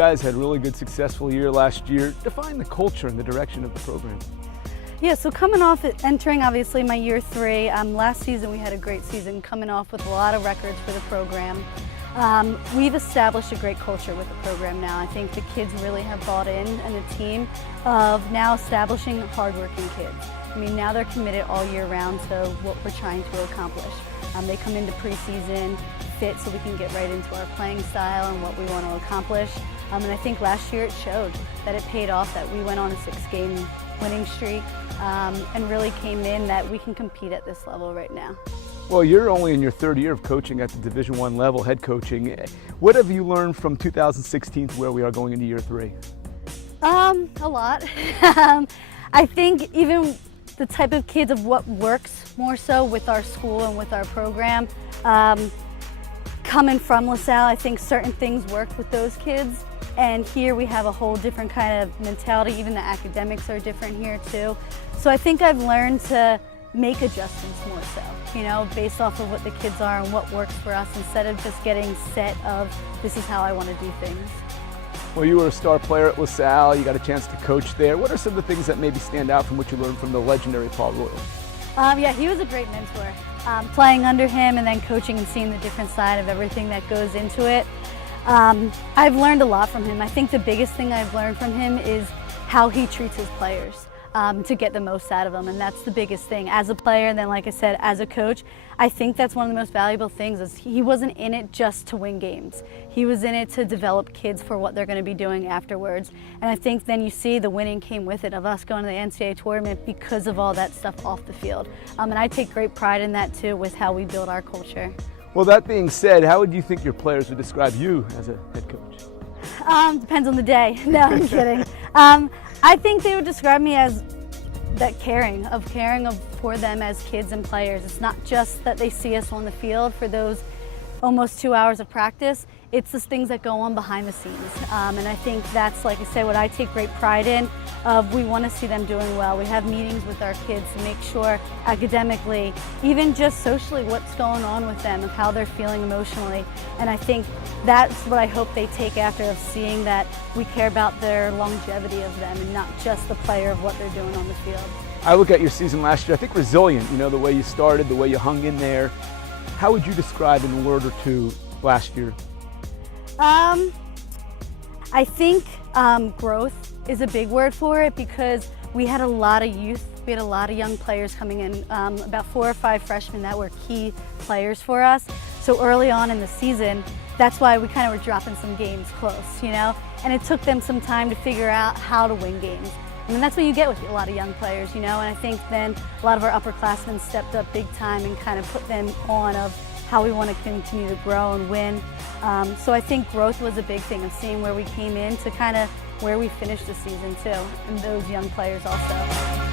guys had a really good, successful year last year. Define the culture and the direction of the program. Yeah, so coming off, entering obviously my year 3, last season we had a great season, coming off with a lot of records for the program. We've established a great culture with the program now. I think the kids really have bought in, and the team of now establishing hardworking kids. I mean, now they're committed all year round to what we're trying to accomplish. They come into preseason fit so we can get right into our playing style and what we want to accomplish. And I think last year it showed that it paid off, that we went on a 6-game winning streak and really came in that we can compete at this level right now. Well, you're only in your 3rd year of coaching at the Division I level, head coaching. What have you learned from 2016 to where we are going into year 3? A lot. I think even the type of kids of what works more so with our school and with our program. Coming from LaSalle, I think certain things work with those kids. And here we have a whole different kind of mentality. Even the academics are different here too. So I think I've learned to make adjustments more so, you know, based off of what the kids are and what works for us, instead of just getting set of, this is how I want to do things. Well, you were a star player at LaSalle. You got a chance to coach there. What are some of the things that maybe stand out from what you learned from the legendary Paul Royal? Yeah, he was a great mentor. Playing under him and then coaching and seeing the different side of everything that goes into it. I've learned a lot from him. I think the biggest thing I've learned from him is how he treats his players to get the most out of them, and that's the biggest thing. As a player, and then like I said, as a coach, I think that's one of the most valuable things, is he wasn't in it just to win games. He was in it to develop kids for what they're going to be doing afterwards. And I think then you see the winning came with it, of us going to the NCAA tournament because of all that stuff off the field. And I take great pride in that too, with how we build our culture. Well, that being said, how would you think your players would describe you as a head coach? Depends on the day. No, I'm kidding. I think they would describe me as that caring for them as kids and players. It's not just that they see us on the field for those almost 2 hours of practice. It's the things that go on behind the scenes. And I think that's, like I say, what I take great pride in. We want to see them doing well. We have meetings with our kids to make sure academically, even just socially, what's going on with them and how they're feeling emotionally. And I think that's what I hope they take after, of seeing that we care about their longevity of them and not just the player of what they're doing on the field. I look at your season last year, I think resilient, you know, the way you started, the way you hung in there. How would you describe in a word or two last year? I think growth is a big word for it, because we had a lot of youth. We had a lot of young players coming in, about 4 or 5 freshmen that were key players for us. So early on in the season, that's why we kind of were dropping some games close, you know? And it took them some time to figure out how to win games. And that's what you get with a lot of young players, you know? And I think then a lot of our upperclassmen stepped up big time and kind of put them on of how we want to continue to grow and win. So I think growth was a big thing, of seeing where we came in to kind of where we finished the season too, and those young players also.